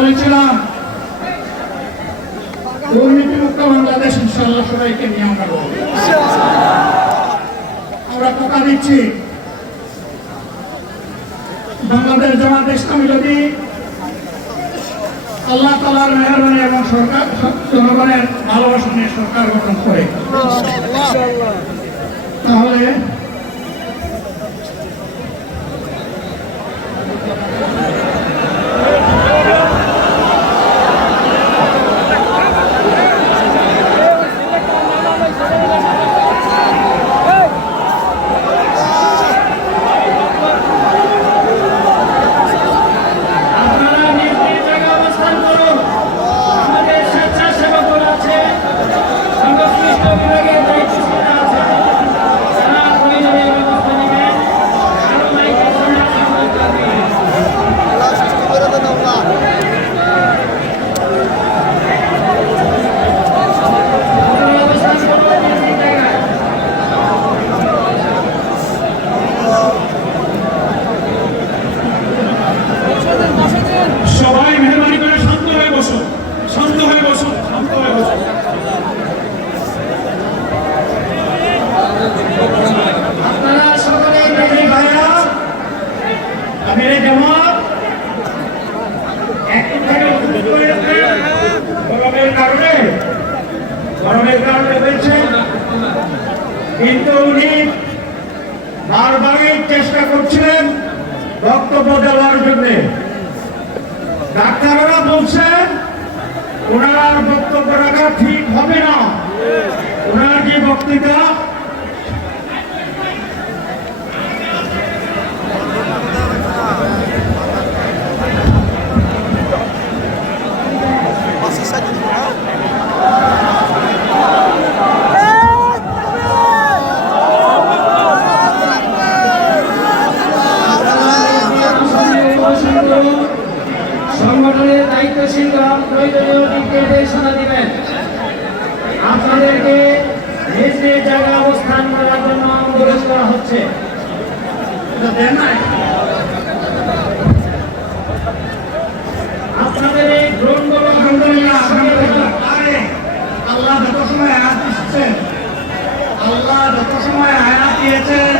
বলেছিলাম দুর্নীতিমুক্ত বাংলাদেশ ইনশাআল্লাহ সবাইকে নিয়ে আমরা বলব। আমরা কথা দিচ্ছি বাংলাদেশ জামাত ইসলামী যদি আল্লাহ তাআলার মেহেরবানি এবং সরকার জনগণের ভালোবাসা নিয়ে সরকার গঠন করে তাহলে গরমের কারণে হয়েছে, কিন্তু উনি বারবারই চেষ্টা করছিলেন বক্তব্য দেওয়ার জন্য। ডাক্তাররা বলছেন ওনার বক্তব্য রাখা ঠিক হবে না। ওনার যে বক্তৃতা সংগঠনের দায়িত্বশীলরা প্রয়োজনীয় নির্দেশনা দিবেন। আপনাদেরকে নিজ নিজ জায়গায় অবস্থান করার জন্য অনুরোধ করা হচ্ছে। আপনাদের এই ড্রোনগুলো আল্লাহ যত সময় আয়াত দিচ্ছেন, আল্লাহ যত সময় আয়াত দিয়েছেন,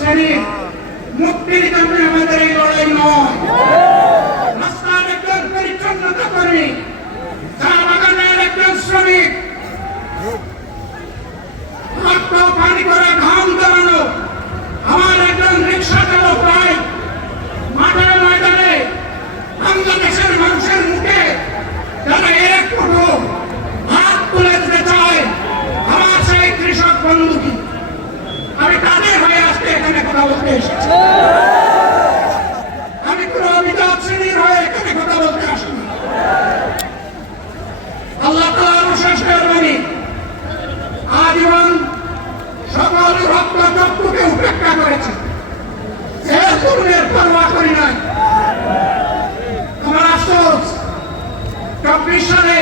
শ্রেণীর মুক্তির জন্য আমাদের এই লড়াই নয়। রাস্তার একজন পরিচ্ছন্নতা কর্মী, চা বাগানের একজন শ্রমিক, রক্ত পানি করে ঘাম জমানো আমার একজন রিক্সা চালক ভাই মাঠে ময়দানে বাংলাদেশের মানুষের মুখে যারা এক মুঠো হাত তুলে দিতে চায়, আমার সেই কৃষক বন্ধুটি, আমি তাদের হয়ে আজকে এখানে কথা বলতে এসেছি। আমি কোন অভিজাত শ্রেণীর হয়ে এখানে কথা বলতে আসিনি। আল্লাহ তাআলার অশেষ মেহেরবানি, আজীবন সকল রক্ত চক্ষুকে উপেক্ষা করেছে, এর পূর্বের পরোয়া করি নাই। আমার আফসোস, 24 সালে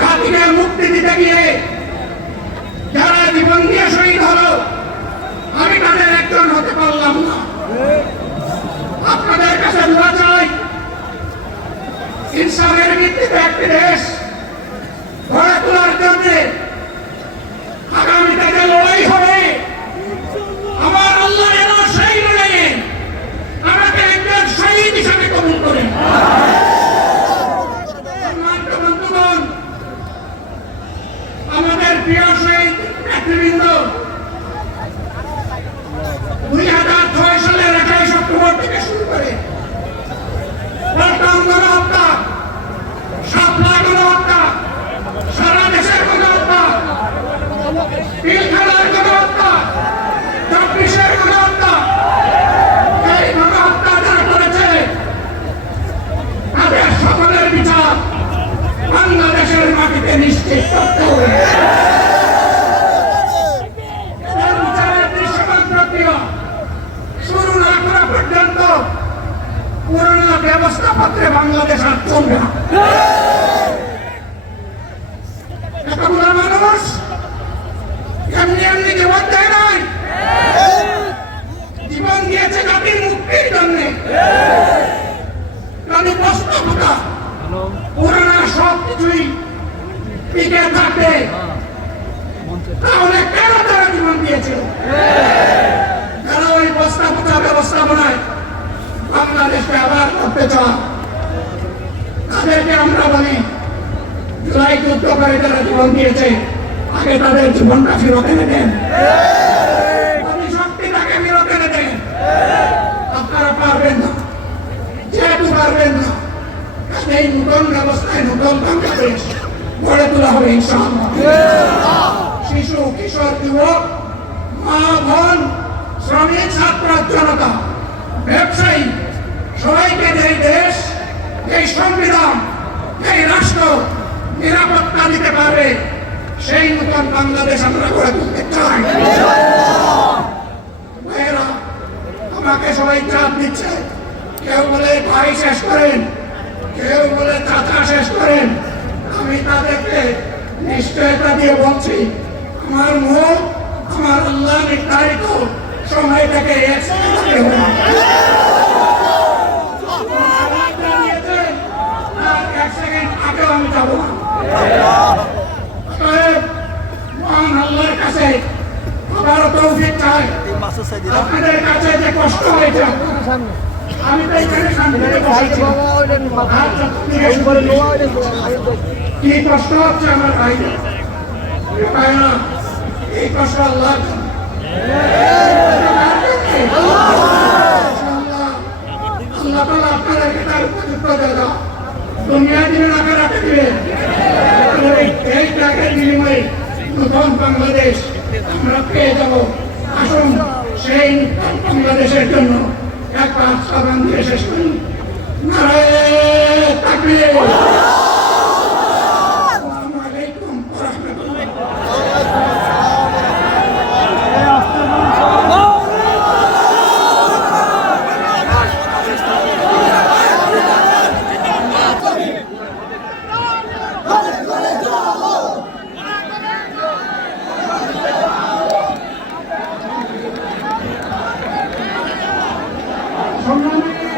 জাতিকে মুক্তি দিতে গিয়ে যারা জীবন দিয়ে শহীদ হলো, আমি তাদের একজন হতে পারলাম না। আপনাদের কাছে দোয়া চাই, ইনসাফের ভিত্তিতে একটি দেশ গড়ে তোলার জন্য আগামীতে যে লড়াই হবে, আমার আল্লাহ যেন সেই লড়াইয়ে আমাকে একজন শহীদ হিসাবে কবুল করেন। সম্মানিত বন্ধুগণ, আমাদের প্রিয় শহীদ নেতৃবৃন্দ 2006 সালের 28 অক্টোবর থেকে শুরু করে পল্টন গণহত্যা, শাপলা গণহত্যা, সারা দেশের গণহত্যা, পিলখানার গণহত্যা, 24-এর গণহত্যা, এই গণহত্যা যারা করেছে তাদের সকলের বিচার বাংলাদেশের মাটিতে নিশ্চিত করতে হবে। এদের বিচারের দৃশ্যমান প্রক্রিয়া শুরু না করা পর্যন্ত পুরনো ব্যবস্থাপত্রে বাংলাদেশ আর চলবে না। এতগুলো মানুষ এমনি এমনি জীবন দেয় নাই, জীবন দিয়েছে জাতির মুক্তির জন্য। আমি প্রশ্ন ঢোকা পুরোনো সব কিছুই টিকে থাকবে, তাহলে কেন তারা জীবন দিয়েছে? যারা ওই ব্যবস্থাপনায় বাংলাদেশকে আবার করতে চান, তাদেরকে আমরা বলি, জুলাই যুদ্ধ করে যারা জীবন দিয়েছে, আগে তাদের জীবনটা ফেরত এনে দেন, শক্তিটাকে ফেরত এনে দেন। আপনারা পারবেন না, যেহেতু পারবেন না, এই নতুন ব্যবস্থায় নতুন বাংলাদেশ গড়ে তোলা হবে ইনশাআল্লাহ। শিশু, কিশোর, যুবক, মা, বোন, শ্রমিক, ছাত্র, জনতা, ব্যবসায়ী, সবাইকে এই দেশ, এই সংবিধান, এই রাষ্ট্র নিরাপত্তা দিতে পারবে, সেই নতুন বাংলাদেশ আমরা গড়ে তুলতে চাই। ভাইয়েরা, আমাকে সবাই চাপ দিচ্ছে, কেউ বলে ভাই শেষ করেন, কেউ বলে চাচা শেষ করেন। আমি তাদেরকে নিশ্চয়তা দিয়ে বলছি, আমার মুখ আমার আল্লাহ নির্ধারিত সময়টাকে এক সেকেন্ডে হবে না। এক সেকেন্ড আগেও আমি যাবো না। মহান আল্লাহর কাছে আবারও তৌফিক চাই। আপনাদের কাছে যে কষ্ট হয়েছে, আমি তো এখানে শান্তিতে বসেছি, কি কষ্ট হচ্ছে আমার ভাই, এই কষ্ট আল্লাহ আল্লাহ তাআলা আপনাদেরকে তার উপযুক্ত জায়গা দুনিয়া দিনে নাকে রাখে দিবেন। এই টাকার বিনিময়ে নতুন বাংলাদেশ আমরা পেয়ে যাব। আসুন সেই বাংলাদেশের জন্য একটা আস্থাবান দিয়ে শেষ করি। নারায়ে তাকবীর। আসসালামু আলাইকুম ওয়া রাহমাতুল্লাহ। সম্মানিত